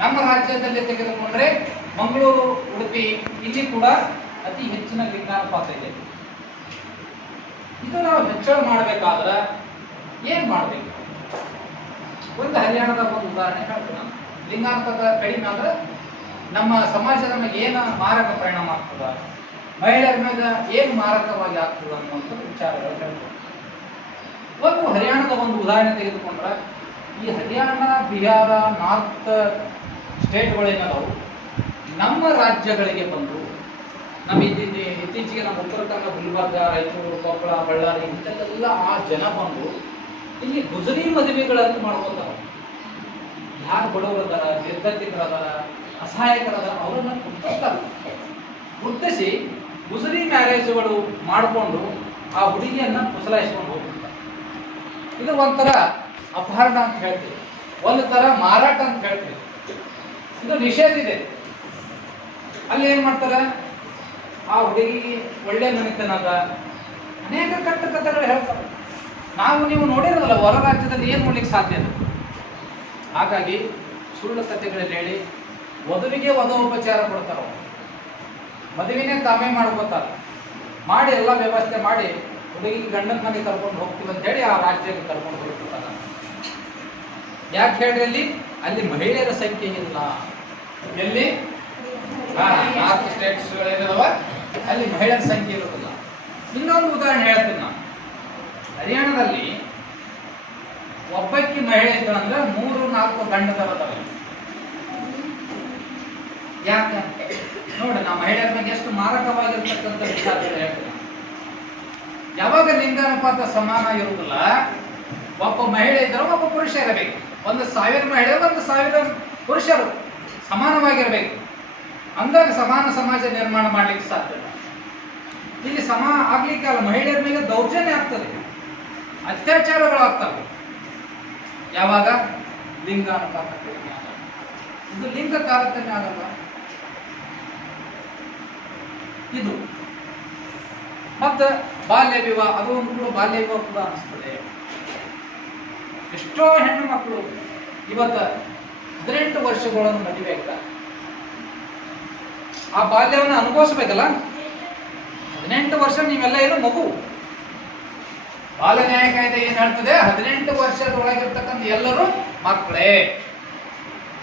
ನಮ್ಮ ರಾಜ್ಯದಲ್ಲಿ ತೆಗೆದುಕೊಂಡ್ರೆ ಮಂಗಳೂರು, ಉಡುಪಿ ಇಲ್ಲಿ ಕೂಡ ಅತಿ ಹೆಚ್ಚಿನ ಲಿಂಗಾನುಪಾತ ಇದೆ. ಇದು ನಾವು ಹೆಚ್ಚಳ ಮಾಡಬೇಕಾದ್ರೆ ಏನ್ ಮಾಡಬೇಕು? ಒಂದು ಹರಿಯಾಣದ ಒಂದು ಉದಾಹರಣೆ ಹೇಳ್ತೀನಿ ನಾನು. ಲಿಂಗಾನುಪಾತ ಕಡಿಮೆ ಆದ್ರೆ ನಮ್ಮ ಸಮಾಜದ ಮೇಲೆ ಏನು ಮಾರಕ ಪರಿಣಾಮ ಆಗ್ತದ? ಮಹಿಳೆಯರ ಮೇಲೆ ಏನು ಮಾರಕವಾಗಿ ಆಗ್ತದ ಅನ್ನುವಂಥ ವಿಚಾರಗಳು ಹೇಳ್ಬೋದು ಒಂದು ಹರಿಯಾಣದ ಒಂದು ಉದಾಹರಣೆ ತೆಗೆದುಕೊಂಡ್ರೆ ಈ ಹರಿಯಾಣ ಬಿಹಾರ, ನಾರ್ತ್ ಸ್ಟೇಟ್ಗಳೇನದವು ನಮ್ಮ ರಾಜ್ಯಗಳಿಗೆ ಬಂದು ನಮ್ಮ ಇತ್ತೀಚೆ, ಇತ್ತೀಚೆಗೆ ನಮ್ಮ ಉತ್ತರ ಕನ್ನಡ, ಗುಲ್ಬರ್ಗ, ರಾಯಚೂರು, ಕೊಪ್ಪಳ, ಬಳ್ಳಾರಿ ಇಂಥದ್ದೆಲ್ಲ ಆ ಜನ ಬಂದು ಇಲ್ಲಿ ಗುಜರಿ ಮದುವೆಗಳನ್ನು ಮಾಡ್ಕೋತಾರ ಯಾರು ಬಡವರದಾರ, ನಿರ್ಗತಿಕರದಾರ, ಅಸಹಾಯಕರದಾರ ಅವರನ್ನು ಗುರ್ತಿಸ್ತಾರೆ. ಗುರ್ತಿಸಿ ಗುಜರಿ ಮ್ಯಾರೇಜ್ಗಳು ಮಾಡಿಕೊಂಡು ಆ ಹುಡುಗಿಯನ್ನ ಕುಸಲಾಯಿಸ್ಕೊಂಡು ಹೋಗ್ತಾರೆ ಇದು ಒಂಥರ ಅಪಹರಣ ಅಂತ ಹೇಳ್ತೀವಿ. ಒಂದು ತರ ಮಾರಾಟ ಅಂತ ಹೇಳ್ತೀವಿ. ಇದು ನಿಷೇಧ ಇದೆ ಅಲ್ಲಿ ಏನ್ ಮಾಡ್ತಾರೆ? ಆ ಹುಡುಗಿಗೆ ಒಳ್ಳೆ ಮನೆತನದ ಅನೇಕ ಕಟ್ಟ ಕಥೆಗಳು ಹೇಳ್ತಾರೆ. ನಾವು ನೀವು ನೋಡಿರೋದಲ್ಲ, ಹೊರ ರಾಜ್ಯದಲ್ಲಿ ಏನು ಮಾಡ್ಲಿಕ್ಕೆ ಸಾಧ್ಯ ಹಾಗಾಗಿ ಸುಳ್ಳು ಕಥೆಗಳಲ್ಲಿ ಹೇಳಿ, ವಧುವಿಗೆ ವಧೋಪಚಾರ ಕೊಡ್ತಾರೆ ಮದುವೆನೇ ತಾವೇ ಮಾಡ್ಕೋತಾರೆ. ಮಾಡಿ ಎಲ್ಲ ವ್ಯವಸ್ಥೆ ಮಾಡಿ, ಹುಡುಗಿಗೆ ಗಂಡನ ಮನೆ ಕರ್ಕೊಂಡು ಹೋಗ್ತೀವಿ ಅಂತ ಹೇಳಿ ಆ ರಾಜ್ಯಕ್ಕೆ ಕರ್ಕೊಂಡು ಹೋಗ್ಬಿಡ್ತಾರೆ. ಯಾಕೆ ಹೇಳ್ರಿ ಅಲ್ಲಿ? ಅಲ್ಲಿ ಮಹಿಳೆಯರ ಸಂಖ್ಯೆ ಇಲ್ಲ ಎಲ್ಲಿ? ನಾಲ್ಕು ಸ್ಟೇಟ್ಸ್ ಏನಿದಾವ ಅಲ್ಲಿ ಮಹಿಳೆಯರ ಸಂಖ್ಯೆ ಇರೋದಿಲ್ಲ ಇನ್ನೊಂದು ಉದಾಹರಣೆ ಹೇಳ್ತೀನಿ ನಾನು. ಹರಿಯಾಣದಲ್ಲಿ ಒಬ್ಬಕ್ಕಿ ಮಹಿಳೆ ಇದ್ದಂದ್ರೆ ಮೂರು, ನಾಲ್ಕು ಗಂಡದವರದವ ಯಾಕೆ? ನೋಡಿ ನಾವು ಮಹಿಳೆಯರ ಬಗ್ಗೆ ಎಷ್ಟು ಮಾರಕವಾಗಿರ್ತಕ್ಕಂಥ ವಿಚಾರ ಹೇಳ್ತೀನಿ. ಯಾವಾಗ ಲಿಂಗಾನುಪಾತ ಸಮಾನ ಇರುವುದಿಲ್ಲ ಒಬ್ಬ ಮಹಿಳೆ ಇದ್ದರೆ ಒಬ್ಬ ಪುರುಷ ಇರಬೇಕು. ಒಂದು ಸಾವಿರ ಮಹಿಳೆ, ಒಂದು ಸಾವಿರ ಪುರುಷರು ಸಮಾನವಾಗಿರಬೇಕು. ಅಂದಾಗ ಸಮಾನ ಸಮಾಜ ನಿರ್ಮಾಣ ಮಾಡಲಿಕ್ಕೆ ಸಾಧ್ಯ ಇಲ್ಲ. ಸಮ ಆಗ್ಲಿಕ್ಕೆ ಅಲ್ಲ, ಮಹಿಳೆಯರ ಮೇಲೆ ದೌರ್ಜನ್ಯ ಆಗ್ತದೆ. ಅತ್ಯಾಚಾರಗಳಾಗ್ತವೆ ಯಾವಾಗ? ಲಿಂಗಾನುಪಾತ ಕಡಿಮೆ ಆಗಲ್ಲ ಇದು ಲಿಂಗ ತಾರತಮ್ಯ ಆಗಲ್ಲ ಇದು. ಮತ್ತೆ ಬಾಲ್ಯ ವಿವಾಹ, ಅದು ಒಂದು ಕೂಡ ಬಾಲ್ಯ ವಿವಾಹ ಕೂಡ ಅನಿಸ್ತದೆ. ಎಷ್ಟೋ ಹೆಣ್ಣು ಮಕ್ಕಳು ಇವತ್ತು ಹದಿನೆಂಟು ವರ್ಷಗಳನ್ನು ಮದುವೆ ಆಗ್ತಾರೆ ಆ ಬಾಲ್ಯವನ್ನು ಅನುಭವಿಸ್ಬೇಕಲ್ಲ? ಹದಿನೆಂಟು ವರ್ಷ ನೀವೆಲ್ಲ ಏನು ಮಗು? ಬಾಲ ನ್ಯಾಯ ಕಾಯ್ದೆ ಏನ್ ಹೇಳ್ತದೆ? ಹದಿನೆಂಟು ವರ್ಷದೊಳಗಿರ್ತಕ್ಕಂಥ ಎಲ್ಲರೂ ಮಕ್ಕಳೇ.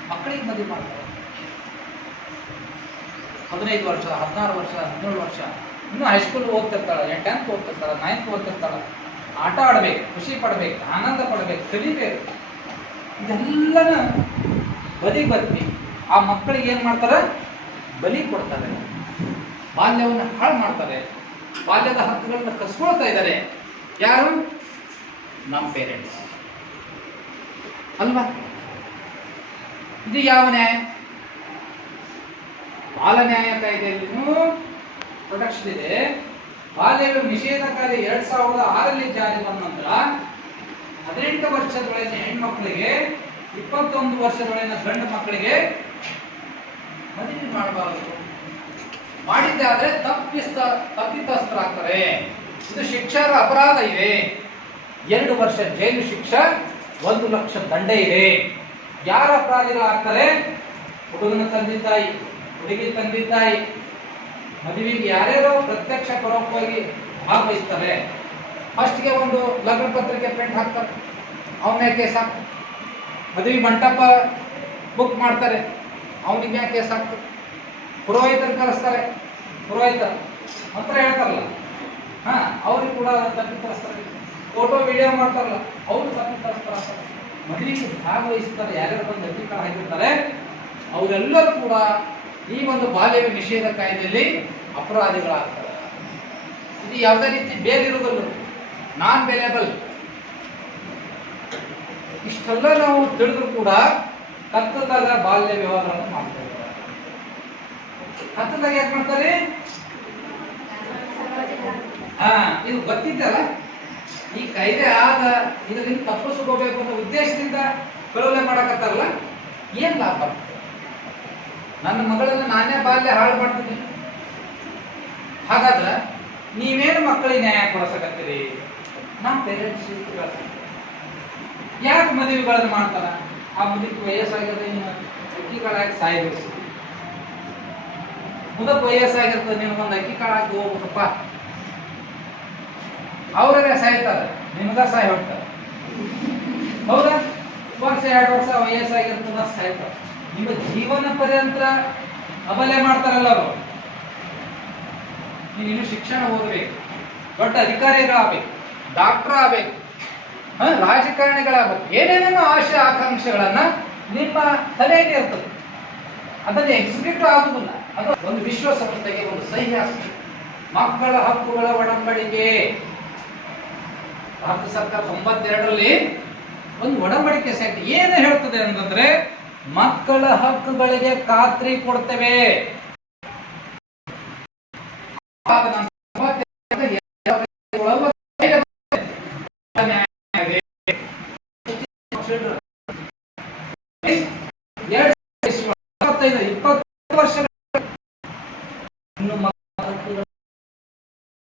ಮಕ್ಕಳಿಗೆ ಮದುವೆ ಮಾಡ್ತಾರೆ. ಹದಿನೈದು ವರ್ಷ, ಹದಿನಾರು ವರ್ಷ, ಹದಿನೇಳು ವರ್ಷ. ಇನ್ನು ಹೈಸ್ಕೂಲ್ ಓದ್ತಿರ್ತಾಳೆ ಟೆಂತ್ ಓದ್ತಿರ್ತಾಳೆ ನೈನ್ತ್ ಓದ್ತಿರ್ತಾಳೆ. ಆಟ ಆಡ್ಬೇಕು, ಖುಷಿ ಪಡ್ಬೇಕು, ಆನಂದ ಪಡ್ಬೇಕು, ಕಲಿಬೇಕು. ಇದೆಲ್ಲನ ಬಲಿ ಬತ್ತಿ ಆ ಮಕ್ಕಳಿಗೆ ಏನ್ ಮಾಡ್ತಾರೆ? ಬಲಿ ಕೊಡ್ತಾರೆ. ಬಾಲ್ಯವನ್ನು ಹಾಳು ಮಾಡ್ತಾರೆ. ಬಾಲ್ಯದ ಹಕ್ಕುಗಳನ್ನ ಕಸ್ಕೊಳ್ತಾ ಇದ್ದಾರೆ. ಯಾರು? ನಮ್ಮ ಪೇರೆಂಟ್ಸ್ ಅಲ್ವಾ? ಇದು ಯಾವ ನ್ಯಾಯ? ಬಾಲ ನ್ಯಾಯ ಕಾಯ್ದೆಯಲ್ಲಿನೂ ಪ್ರೊಟೆಕ್ಷನ್ ಇದೆ. ಬಾಲ್ಯ ನಿಷೇಧ ಕಾರ್ಯ ಎರಡ್ ಸಾವಿರದ ಆರಲ್ಲಿ ಜಾರಿ ಬಂದ ನಂತರ ಹದಿನೆಂಟು ವರ್ಷದೊಳಗಿನ ಹೆಣ್ಮಕ್ಳಿಗೆ ಇಪ್ಪತ್ತೊಂದು ವರ್ಷದೊಳಗಿನ ಗಂಡು ಮಕ್ಕಳಿಗೆ ಮದುವೆ ಮಾಡಬಾರದು. ಮಾಡಿದ್ದಾದ್ರೆ ತಪ್ಪಿಸ್ತ, ತಪ್ಪಿತಸ್ಥರಾಗ್ತಾರೆ. ಇದು ಶಿಕ್ಷಾರ ಅಪರಾಧ ಇದೆ. ಎರಡು ವರ್ಷ ಜೈಲು ಶಿಕ್ಷೆ, ಒಂದು ಲಕ್ಷ ದಂಡ ಇದೆ. ಯಾರ ಅಪರಾಧಿಗಳಾಗ್ತಾರೆ ಹುಡುಗನ ತಂದೆ ತಾಯಿ, ಹುಡುಗಿ ತಂದೆ ತಾಯಿ. ಮದುವೆಗೆ ಯಾರ್ಯಾರೋ ಪ್ರತ್ಯಕ್ಷ ಪರೋಕ್ಷವಾಗಿ ಭಾಗವಹಿಸ್ತಾರೆ ಫಸ್ಟ್ಗೆ ಒಂದು ಲಗ್ನ ಪತ್ರಿಕೆ ಪ್ರಿಂಟ್ ಹಾಕ್ತಾರೆ. ಅವನೇ ಕೇಸ್ ಹಾಕ್ತಾರೆ? ಮದುವೆ ಮಂಟಪ ಬುಕ್ ಮಾಡ್ತಾರೆ. ಅವನಿಗೆ ಯಾಕೆ ಕೇಸ್ ಹಾಕ್ತಾರೆ? ಪುರೋಹಿತರು ಕರೆಸ್ತಾರೆ. ಪುರೋಹಿತ ಮಂತ್ರ ಹೇಳ್ತಾರಲ್ಲ. ಹಾ, ಅವ್ರಿಗೆ ಕೂಡ ತಪ್ಪಿತರಿಸ್ತಾರೆ ಫೋಟೋ ವಿಡಿಯೋ ಮಾಡ್ತಾರಲ್ಲ, ಅವ್ರು ತಪ್ಪಿತರಿಸ್ತಾರೆ ಮದುವೆಗೆ ಭಾಗವಹಿಸ್ತಾರೆ ಯಾರ್ಯಾರು ಬಂದು ಅಧಿಕಾರ ಹಾಕಿರ್ತಾರೆ ಅವರೆಲ್ಲರೂ ಕೂಡ ಈ ಒಂದು ಬಾಲ್ಯ ನಿಷೇಧ ಕಾಯ್ದೆಯಲ್ಲಿ ಅಪರಾಧಿಗಳಾಗ್ತಾರೆ. ಇದು ಯಾವುದೇ ರೀತಿ ಬೇರಿರುವುದಲ್ಲ ನಾನ್ ಬೇಲೆಬಲ್ ಇಷ್ಟೆಲ್ಲ ನಾವು ತಿಳಿದ್ರು ಕೂಡ ಕತ್ತಲಾದ ಬಾಲ್ಯ ವಿವಾಹಗಳನ್ನು ಮಾಡ್ತಾ ಇದ್ದಾರೆ. ಕತ್ತದಾಗ ಯಾಕೆ ಮಾಡ್ತಾರೆ? ಹಾ, ಇದು ಗೊತ್ತಿದ್ದಲ್ಲ ಈ ಕಾಯ್ದೆ ಆದ ಇದರಿಂದ ತಪ್ಪಿಸ್ಕೋಬೇಕು ಅನ್ನೋ ಉದ್ದೇಶದಿಂದ ಕಳವಳೆ ಮಾಡಕತ್ತಾರಲ್ಲ? ಏನ್ ಲಾಭ? ನನ್ನ ಮಗಳನ್ನ ನಾನೇ ಬಾಲ್ಯ ಹಾಳು ಮಾಡ್ತೀನಿ ಹಾಗಾದ್ರೆ ನೀವೇನು ಮಕ್ಕಳಿಗೆ ನ್ಯಾಯ ಕೊಡಿಸಕತ್ತೀರಿ? ನಮ್ಮ ಪೇರೆಂಟ್ಸ್ ಯಾಕೆ ಮದುವೆಗಳನ್ನು ಮಾಡ್ತಾರ? ಆ ಮುದಕ್ಕೆ ವಯಸ್ಸಾಗ್ಯದ ಅಕ್ಕಿಗಳ ಹಾಕಿ ಸಾಯ್ಬೇಕು ಮುದಕ್ ವಯಸ್ಸಾಗಿರ್ತದೆ, ನಿಮ್ಗೊಂದು ಅಕ್ಕಿ ಕಾಳಾಗಿ ಹೋಗ್ಬೇಕಪ್ಪ. ಅವ್ರೇ ಸಾಯ್ತಾರೆ, ನಿಮ್ಗ ಸಾಯ್ ಹೊಡ್ತಾರೆ. ಹೌದಾ? ವರ್ಷ ಎರಡು ವರ್ಷ ವಯಸ್ಸಾಗಿರ್ತದ, ಸಾಯ್ತಾರೆ. ನಿಮ್ಮ ಜೀವನ ಪರ್ಯಂತ ಅಬಲೆ ಮಾಡ್ತಾರಲ್ಲ ಅವರು. ಇನ್ನು ಶಿಕ್ಷಣ ಓದಬೇಕು. ದೊಡ್ಡ ಅಧಿಕಾರಿಗಳಾಗಬೇಕು. ಡಾಕ್ಟರ್ ಆಗಬೇಕು ರಾಜಕಾರಣಿಗಳಾಗಬೇಕು. ಏನೇನೇನೋ ಆಶೆ ಆಕಾಂಕ್ಷೆಗಳನ್ನ ನಿಮ್ಮ ತಲೆಯಲ್ಲಿ ಇರ್ತದೆ. ಅದನ್ನು ಎಕ್ಸಿಕ್ಯೂಟಿವ್ ಆಗುವುದಿಲ್ಲ ಅದು ಒಂದು ವಿಶ್ವಸಂಸ್ಥೆಗೆ ಒಂದು ಸಹಿ ಹಾಕ್ಬೇಕು ಮಕ್ಕಳ ಹಕ್ಕುಗಳ ಒಡಂಬಡಿಕೆ. ಭಾರತ ಸರ್ಕಾರ ತೊಂಬತ್ತೆರಡರಲ್ಲಿ ಒಂದು ಒಡಂಬಡಿಕೆ ಸಹಿತ ಏನು ಹೇಳ್ತದೆ ಅಂತಂದ್ರೆ ಮಕ್ಕಳ ಹಕ್ಕುಗಳಿಗೆ ಖಾತ್ರಿ ಕೊಡ್ತೇವೆ ಆಗ ನಾನು ತೊಂಬತ್ತೆರಡರಲ್ಲಿ ಒಳಗೆ ಎರಡು ಇಪ್ಪತ್ತೈದು ಇಪ್ಪತ್ತು ವರ್ಷ